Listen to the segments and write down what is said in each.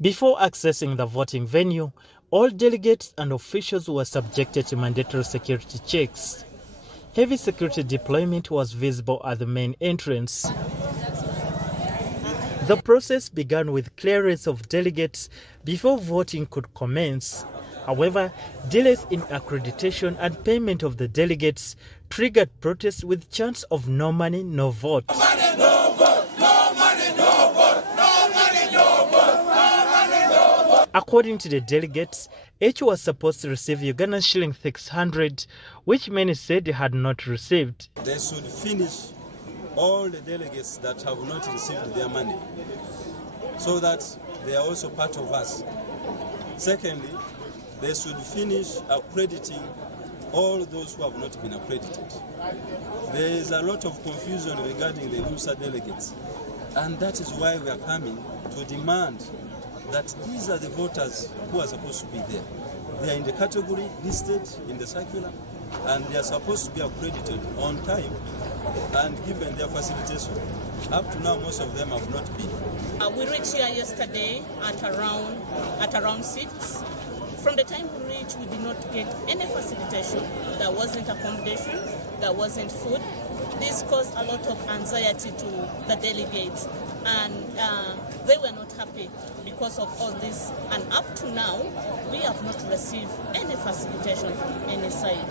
Before accessing the voting venue, all delegates and officials were subjected to mandatory security checks. Heavy security deployment was visible at the main entrance. The process began with clearance of delegates before voting could commence. However, delays in accreditation and payment of the delegates triggered protests with chants of "no money, no vote." No money, no vote. No money, no vote. No money, no vote. No money, no vote. According to the delegates, each was supposed to receive Ugandan shilling 600, which many said they had not received. They should finish all the delegates that have not received their money, so that they are also part of us. Secondly, they should finish accrediting all those who have not been accredited. There is a lot of confusion regarding the USA delegates, and that is why we are coming to demand that these are the voters who are supposed to be there. They are in the category listed in the circular, and they are supposed to be accredited on time and given their facilitation. Up to now, most of them have not been. We reached here yesterday at around 6. From the time we reached, we did not get any facilitation. There wasn't accommodation, there wasn't food. This caused a lot of anxiety to the delegates, and they were not happy because of all this. And up to now, we have not received any facilitation from any side.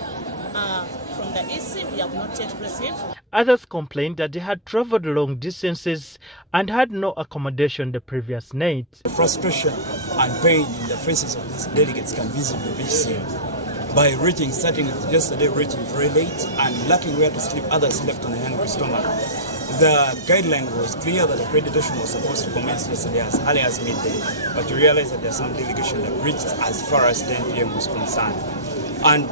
From the EC, we have not yet received. Others complained that they had traveled long distances and had no accommodation the previous night. The frustration and pain in the faces of these delegates can visibly be seen. By starting yesterday, reaching very late and lacking where to sleep, others slept on a hungry stomach. The guideline was clear that accreditation was supposed to commence yesterday as early as midday, but you realize that there's some delegation that reached as far as 10 p.m. was concerned. And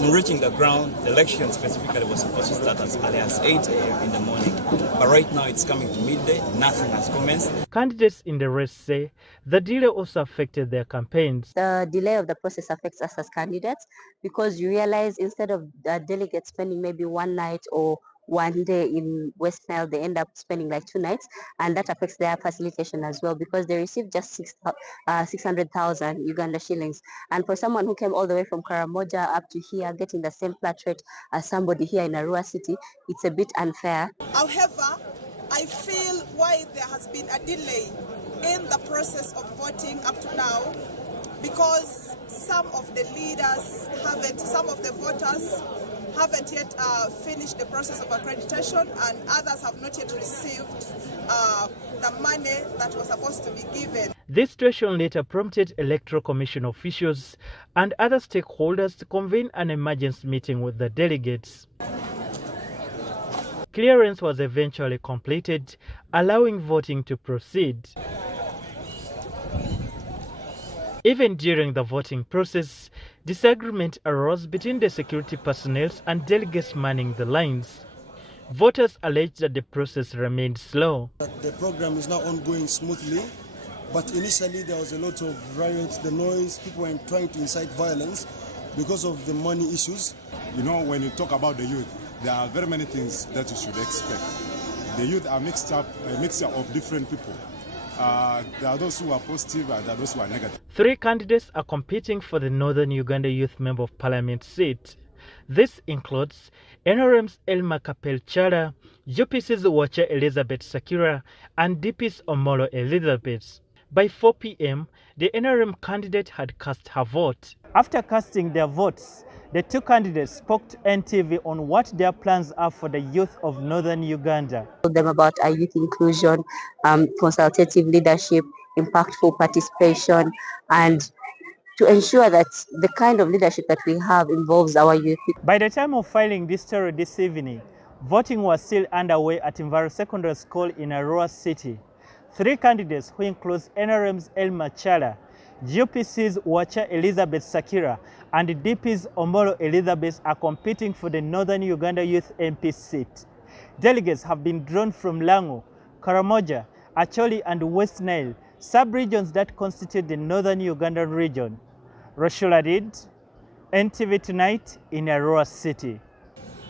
on reaching the ground, the election specifically was supposed to start as early as 8 a.m. in the morning, but right now it's coming to midday, nothing has commenced. Candidates in the race say the delay also affected their campaigns. The delay of the process affects us as candidates because you realize instead of delegates spending maybe one night or one day in West Nile, they end up spending like 2 nights, and that affects their facilitation as well because they receive just 600,000 Uganda shillings. And for someone who came all the way from Karamoja up to here, getting the same flat rate as somebody here in Arua City, it's a bit unfair. However, I feel why there has been a delay in the process of voting up to now, because some of the voters haven't yet finished the process of accreditation, and others have not yet received the money that was supposed to be given. This situation later prompted Electoral Commission officials and other stakeholders to convene an emergency meeting with the delegates. Clearance was eventually completed, allowing voting to proceed. Even during the voting process, disagreement arose between the security personnel and delegates manning the lines. Voters alleged that the process remained slow. The program is now ongoing smoothly, but initially there was a lot of riots, the noise, people were trying to incite violence because of the money issues. You know, when you talk about the youth, there are very many things that you should expect. The youth are a mixture of different people. There are those who are positive and there are those who are negative. 3 candidates are competing for the Northern Uganda Youth Member of Parliament seat. This includes NRM's Elma Kapel Challa, UPC's Wacha Shakira, and DP's Amollo Elizabeth. By 4 p.m., the NRM candidate had cast her vote. After casting their votes, the 2 candidates spoke to NTV on what their plans are for the youth of Northern Uganda. Told them about our youth inclusion, consultative leadership, impactful participation, and to ensure that the kind of leadership that we have involves our youth. By the time of filing this story this evening, voting was still underway at Mvara Secondary School in Arua City. 3 candidates, who includes NRM's Elma Challa, UPC's Wacha Shakira, and DP's Amollo Elizabeth, are competing for the Northern Uganda Youth MP seat. Delegates have been drawn from Lango, Karamoja, Acholi, and West Nile, sub-regions that constitute the Northern Ugandan region. Rashul Adid, NTV Tonight in Arua City.